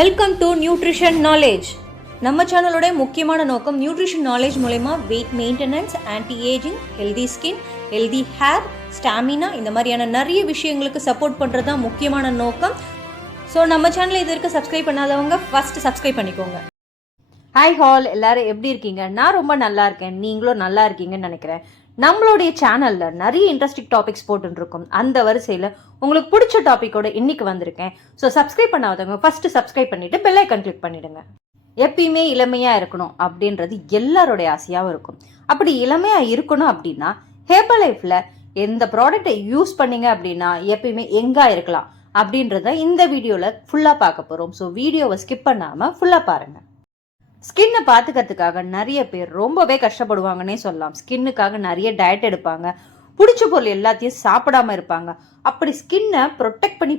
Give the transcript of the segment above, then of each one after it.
Welcome to nutrition knowledge. நம்ம சேனலோட முக்கியமான நோக்கம் நியூட்ரிஷன் நாலேஜ் மூலமா weight maintenance, anti ageing, healthy skin, healthy hair, stamina இந்த மாதிரியான நிறைய விஷயங்களுக்கு சப்போர்ட் பண்ணுறது தான் முக்கியமான நோக்கம். ஸோ நம்ம சேனலை இது வரைக்கும் சப்ஸ்கிரைப் பண்ணாதவங்க ஃபர்ஸ்ட் சப்ஸ்கிரைப் பண்ணிக்கோங்க. ஹாய் ஹால், எல்லாரும் எப்படி இருக்கீங்க? நான் ரொம்ப நல்லா இருக்கேன், நீங்களும் நல்லா இருக்கீங்கன்னு நினைக்கிறேன். நம்மளுடைய சேனலில் நிறைய இன்ட்ரெஸ்டிங் டாபிக்ஸ் போட்டுருக்கோம். அந்த வரிசையில் உங்களுக்கு பிடிச்ச டாப்பிக்கோட இன்னைக்கு வந்திருக்கேன். ஸோ சப்ஸ்கிரைப் பண்ணாதவங்க ஃபர்ஸ்ட் சப்ஸ்கிரைப் பண்ணிட்டு பெல் ஐக்கான் கிளிக் பண்ணிடுங்க. எப்பயுமே இளமையாக இருக்கணும் அப்படின்றது எல்லாருடைய ஆசையாகவும் இருக்கும். அப்படி இளமையாக இருக்கணும் அப்படின்னா ஹெர்பல் லைஃப்பில் எந்த ப்ராடக்டை யூஸ் பண்ணீங்க அப்படின்னா எப்பயுமே எங்கே இருக்கலாம் அப்படின்றத இந்த வீடியோவில் ஃபுல்லாக பார்க்க போகிறோம். ஸோ வீடியோவை ஸ்கிப் பண்ணாமல் ஃபுல்லாக பாருங்கள். ஸ்கின்னை பார்த்துக்கிறதுக்காக நிறைய பேர் ரொம்பவே கஷ்டப்படுவாங்கன்னே சொல்லலாம். ஸ்கின்னுக்காக நிறைய டயட் எடுப்பாங்க, பிடிச்ச பொருள் எல்லாத்தையும் சாப்பிடாம இருப்பாங்க. அப்படி ஸ்கின்னை ப்ரொடெக்ட் பண்ணி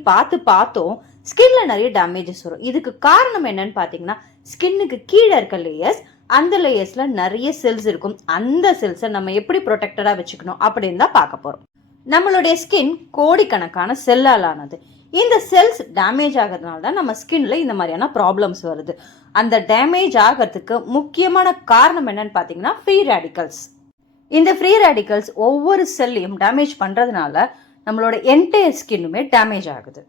பார்த்தோம் ஸ்கின்ல நிறைய டேமேஜஸ் வரும். இதுக்கு காரணம் என்னன்னு பார்த்தீங்கன்னா, ஸ்கின்னுக்கு கீழே இருக்க லேயர்ஸ், அந்த லேயர்ஸ்ல நிறைய செல்ஸ் இருக்கும். அந்த செல்ஸை நம்ம எப்படி ப்ரொடெக்டடா வச்சுக்கணும் அப்படின்னு தான் பார்க்க போறோம். நம்மளுடைய ஸ்கின் கோடிக்கணக்கான செல்லால் ஆனது. இந்த செல்ஸ் டேமேஜ் ஆகிறதுனால தான் நம்ம ஸ்கின்ல இந்த மாதிரியான ப்ராப்ளம்ஸ் வருது. அந்த டேமேஜ் ஆகிறதுக்கு முக்கியமான காரணம் என்னன்னு பார்த்தீங்கன்னா ஃப்ரீ ரேடிக்கல்ஸ். இந்த ஃப்ரீ ரேடிக்கல்ஸ் ஒவ்வொரு செல்லையும் டேமேஜ் பண்ணுறதுனால நம்மளோட என்டையர் ஸ்கின்னுமே டேமேஜ் ஆகுது.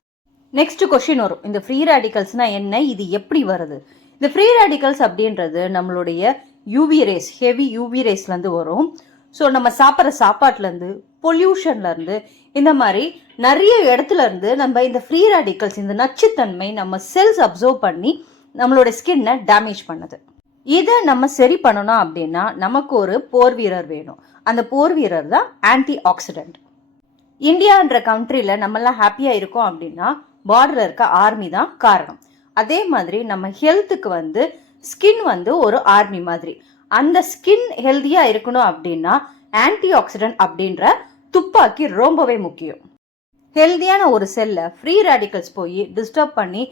நெக்ஸ்ட் கொஸ்டின் வரும், இந்த ஃப்ரீ ரேடிக்கல்ஸ்னா என்ன, இது எப்படி வருது? இந்த ஃப்ரீ ரேடிக்கல்ஸ் அப்படின்றது நம்மளுடைய யூவி ரேஸ், ஹெவி யூவி ரேஸ்லேருந்து வரும். ஸோ நம்ம சாப்பிட்ற சாப்பாட்டுலேருந்து, பொல்யூஷன்லேருந்து, இந்த மாதிரி நிறைய இடத்துல இருந்து நம்ம இந்த ஃப்ரீ ரேடிக்கல்ஸ், இந்த நச்சுத்தன்மை நம்ம செல்ஸ் அப்சர்வ் பண்ணி நம்மளோட ஸ்கின்னை டேமேஜ் பண்ணுது. இதை நம்ம சரி பண்ணணும் அப்படின்னா நமக்கு ஒரு போர் வீரர் வேணும். அந்த போர் வீரர் தான் ஆன்டி ஆக்சிடென்ட். இந்தியான்ற கண்ட்ரியில் நம்மெல்லாம் ஹாப்பியாக இருக்கோம் அப்படின்னா பார்டரில் இருக்க ஆர்மி தான் காரணம். அதே மாதிரி நம்ம ஹெல்த்துக்கு ஸ்கின் ஒரு ஆர்மி மாதிரி. அந்த ஸ்கின் ஹெல்த்தியாக இருக்கணும் அப்படின்னா ஆன்டி ஆக்சிடென்ட் அப்படின்ற துப்பாக்கி ரொம்பவே முக்கியம். ஹெல்தியான ஒரு செல்லை ஃப்ரீ ரேடிக்கல்ஸ் போய் டிஸ்டர்ப் பண்ணி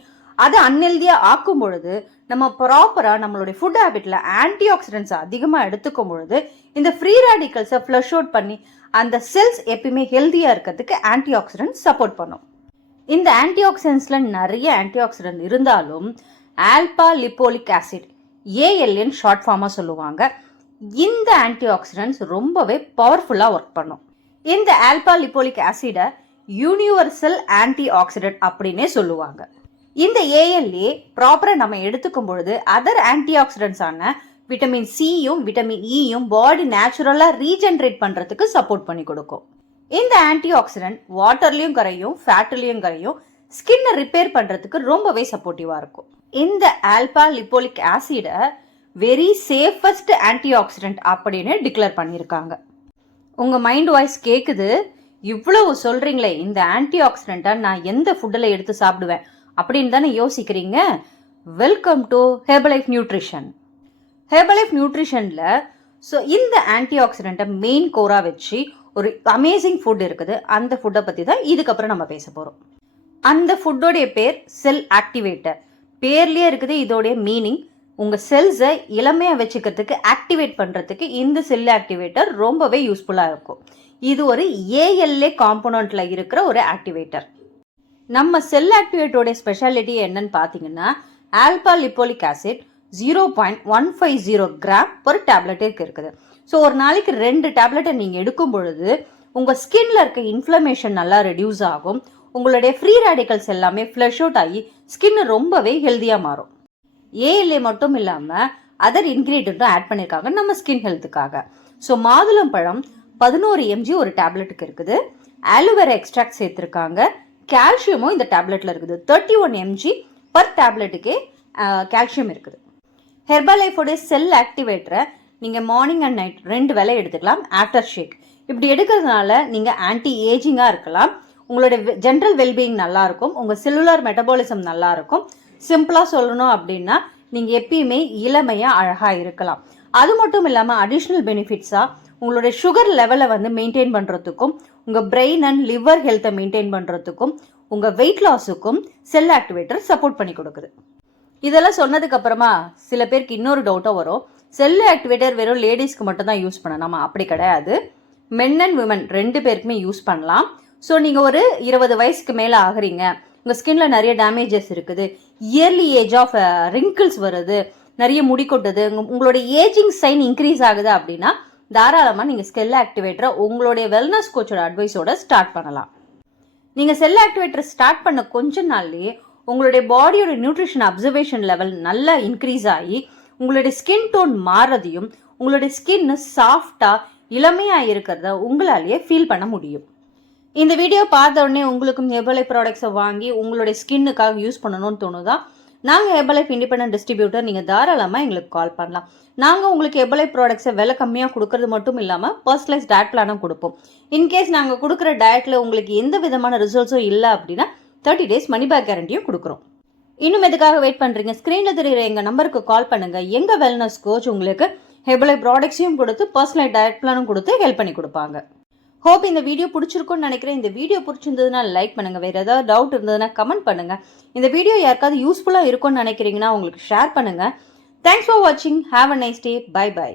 அதை அன்ஹெல்தியாக ஆக்கும் பொழுது நம்ம ப்ராப்பராக நம்மளுடைய ஃபுட் ஹேபிட்டில் ஆன்டி ஆக்சிடென்ட்ஸ் அதிகமாக எடுத்துக்கும் பொழுது இந்த ஃப்ரீ ரேடிக்கல்ஸை ஃப்ளஷ் அவுட் பண்ணி அந்த செல்ஸ் எப்பயுமே ஹெல்தியாக இருக்கிறதுக்கு ஆன்டி ஆக்சிடென்ட் சப்போர்ட் பண்ணும். இந்த ஆன்டி ஆக்சிடென்ட்ஸில் நிறைய ஆன்டி ஆக்சிடென்ட் இருந்தாலும் ஆல்பா லிப்போலிக் ஆசிட், ஏஎல்என் ஷார்ட் ஃபார்மாக சொல்லுவாங்க, இந்த ஆன்டி ஆக்சிடென்ட்ஸ் ரொம்பவே பவர்ஃபுல்லாக ஒர்க் பண்ணும். இந்த alpha lipoic ஆசிடை universal anti accident அப்படின்னே சொல்லுவாங்க. இந்த ஏஎல்ஏ ப்ராப்பராக நம்ம எடுத்துக்கும் பொழுது அதர் ஆன்டி ஆக்சிடென்ட்ஸான விட்டமின் சியும் விட்டமின் இயும் பாடி நேச்சுரலாக ரீஜென்ரேட் பண்ணுறதுக்கு சப்போர்ட் பண்ணி கொடுக்கும். இந்த ஆன்டி ஆக்சிடென்ட் வாட்டர்லையும் கரையும், ஃபேட்லையும் கரையும், ஸ்கின்னை ரிப்பேர் பண்ணுறதுக்கு ரொம்பவே சப்போர்ட்டிவாக இருக்கும். இந்த ஆல்பா லிப்போலிக் ஆசிடை வெரி சேஃபஸ்ட் ஆன்டி ஆக்சிடென்ட் அப்படின்னு டிக்ளேர் பண்ணியிருக்காங்க. உங்கள் மைண்ட் வாய்ஸ் கேட்குது, இவ்வளவு சொல்கிறீங்களே, இந்த ஆன்டி ஆக்சிடென்ட்டை நான் எந்த ஃபுட்டில் எடுத்து சாப்பிடுவேன் அப்படின்னு தானே யோசிக்கிறீங்க. Welcome to herbal life nutrition. Herbal life நியூட்ரிஷனில் இந்த ஆன்டி ஆக்சிடென்ட்டை மெயின் கோராக வச்சு ஒரு அமேசிங் ஃபுட் இருக்குது. அந்த ஃபுட்டை பற்றி தான் இதுக்கப்புறம் நம்ம பேச போகிறோம். அந்த ஃபுட்டோடைய பேர் செல் ஆக்டிவேட்டர். பேர்லேயே இருக்குது இதோடைய மீனிங். உங்கள் செல்ஸை இளமையாக வச்சுக்கிறதுக்கு, ஆக்டிவேட் பண்ணுறதுக்கு இந்த செல் ஆக்டிவேட்டர் ரொம்பவே யூஸ்ஃபுல்லாக இருக்கும். இது ஒரு ஏஎல்ஏ காம்போனண்ட்டில் இருக்கிற ஒரு ஆக்டிவேட்டர். நம்ம செல் ஆக்டிவேட்டரோட ஸ்பெஷாலிட்டி என்னன்னு பார்த்தீங்கன்னா, ஆல்பா லிப்போலிக் ஆசிட் 0.150 கிராம் ஒரு டேப்லெட்டுக்கு இருக்குது. ஸோ ஒரு நாளைக்கு 2 டேப்லெட்டை நீங்கள் எடுக்கும் பொழுது உங்கள் ஸ்கின்ல இருக்க இன்ஃப்ளமேஷன் நல்லா ரெடியூஸ் ஆகும். உங்களுடைய ஃப்ரீ ரேடிக்கல்ஸ் எல்லாமே ஃப்ளஷ் அவுட் ஆகி ஸ்கின் ரொம்பவே ஹெல்த்தியாக மாறும். ஏஎல்ஏ மட்டும் இல்லாமல் அதர் இன்க்ரீடியண்ட்டும் ஆட் பண்ணியிருக்காங்க நம்ம ஸ்கின் ஹெல்த்துக்காக. ஸோ மாதுளம் பழம் 11 mg ஒரு டேப்லெட்டுக்கு இருக்குது. ஆலோவேரா எக்ஸ்ட்ராக்ட் சேர்த்துருக்காங்க. கால்சியமும் இந்த டேப்லெட்டில் இருக்குது. 31 mg பர் டேப்லெட்டுக்கே கால்சியம் இருக்குது. ஹெர்பல் லைஃபோடைய செல் ஆக்டிவேட்டரை நீங்கள் மார்னிங் அண்ட் நைட் 2 வேளை எடுத்துக்கலாம் ஆஃப்டர் ஷேக். இப்படி எடுக்கிறதுனால நீங்கள் ஆன்டி ஏஜிங்காக இருக்கலாம், உங்களுடைய ஜென்ரல் வெல்பீயிங் நல்லாயிருக்கும், உங்கள் செல்லுலார் மெட்டபாலிசம் நல்லாயிருக்கும். சிம்பிளாக சொல்லணும் அப்படின்னா நீங்கள் எப்பயுமே இளமையாக அழகாக இருக்கலாம். அது மட்டும் இல்லாமல் அடிஷ்னல் பெனிஃபிட்ஸாக உங்களுடைய சுகர் லெவலை மெயின்டைன் பண்ணுறதுக்கும், உங்கள் பிரெயின் அண்ட் லிவர் ஹெல்த்தை மெயின்டைன் பண்ணுறதுக்கும், உங்கள் வெயிட் லாஸுக்கும் செல் ஆக்டிவேட்டர் சப்போர்ட் பண்ணி கொடுக்குது. இதெல்லாம் சொன்னதுக்கு அப்புறமா சில பேருக்கு இன்னொரு டவுட்டாக வரும், செல் ஆக்டிவேட்டர் வெறும் லேடிஸ்க்கு மட்டும் தான் யூஸ் பண்ணணுமா? அப்படி கிடையாது, மென் அண்ட் விமன் 2 பேருக்குமே யூஸ் பண்ணலாம். ஸோ நீங்கள் ஒரு 20 வயசுக்கு மேலே ஆகுறீங்க, உங்கள் ஸ்கின்ல நிறைய டேமேஜஸ் இருக்குது, இயர்லி ஏஜ் ஆஃப் ரிங்கிள்ஸ் வருது, நிறைய முடி கொட்டுது, உங்களுடைய ஏஜிங் சைன் இன்க்ரீஸ் ஆகுது அப்படின்னா தாராளமாக நீங்கள் ஸ்கெல் ஆக்டிவேட்டரை உங்களுடைய வெல்னஸ் கோச்சோட அட்வைஸோட ஸ்டார்ட் பண்ணலாம். நீங்கள் செல் ஆக்டிவேட்டர் ஸ்டார்ட் பண்ண கொஞ்ச நாள்லேயே உங்களுடைய பாடியோட நியூட்ரிஷன் அப்சர்வேஷன் லெவல் நல்லா இன்க்ரீஸ் ஆகி உங்களுடைய ஸ்கின் டோன் மாறதையும் உங்களுடைய ஸ்கின் சாஃப்டாக இளமையாக இருக்கிறத உங்களாலேயே ஃபீல் பண்ண முடியும். இந்த வீடியோ பார்த்த உடனே உங்களுக்கும் ஹெர்பலைஃப் ப்ராடக்ட்ஸை வாங்கி உங்களுடைய ஸ்கின்னுக்காக யூஸ் பண்ணணும்னு தோணுதா? நாங்கள் ஹெர்பலைஃப் இண்டிபெண்டன்ட் டிஸ்ட்ரிபியூட்டர், நீங்கள் தாராளமாக எங்களுக்கு கால் பண்ணலாம். நாங்கள் உங்களுக்கு ஹெர்பலைஃப் ப்ராடக்ட்ஸை விலை கம்மியாக கொடுக்கறது மட்டும் இல்லாமல் பர்சனலைஸ் டயட் பிளானும் கொடுப்போம். இன்கேஸ் நாங்கள் கொடுக்குற டயட்டில் உங்களுக்கு எந்த விதமான ரிசல்ட்ஸும் இல்லை அப்படின்னா 30 days மணி பேக் கேரண்டியும் கொடுக்குறோம். இன்னும் எதுக்காக வெயிட் பண்ணுறீங்க? ஸ்க்ரீனில் தெரியுற எங்கள் நம்பருக்கு கால் பண்ணுங்கள். எங்கள் வெல்னஸ் கோச் உங்களுக்கு ஹெர்பலைஃப் ப்ராடக்ட்ஸையும் கொடுத்து பர்சனலைஸ் டயட் பிளானும் கொடுத்து ஹெல்ப் பண்ணி கொடுப்பாங்க. ஹோப் இந்த வீடியோ பிடிச்சிருக்கும்னு நினைக்கிறேன். இந்த வீடியோ பிடிச்சிருந்ததுன்னா லைக் பண்ணுங்கள். வேறு ஏதாவது டவுட் இருந்ததுன்னா கமெண்ட் பண்ணுங்கள். இந்த வீடியோ யாருக்காவது யூஸ்ஃபுல்லாக இருக்கும்னு நினைக்கிறீங்கன்னா உங்களுக்கு ஷேர் பண்ணுங்கள். தேங்க்ஸ் ஃபார் வாட்சிங். Have a nice day. Bye by.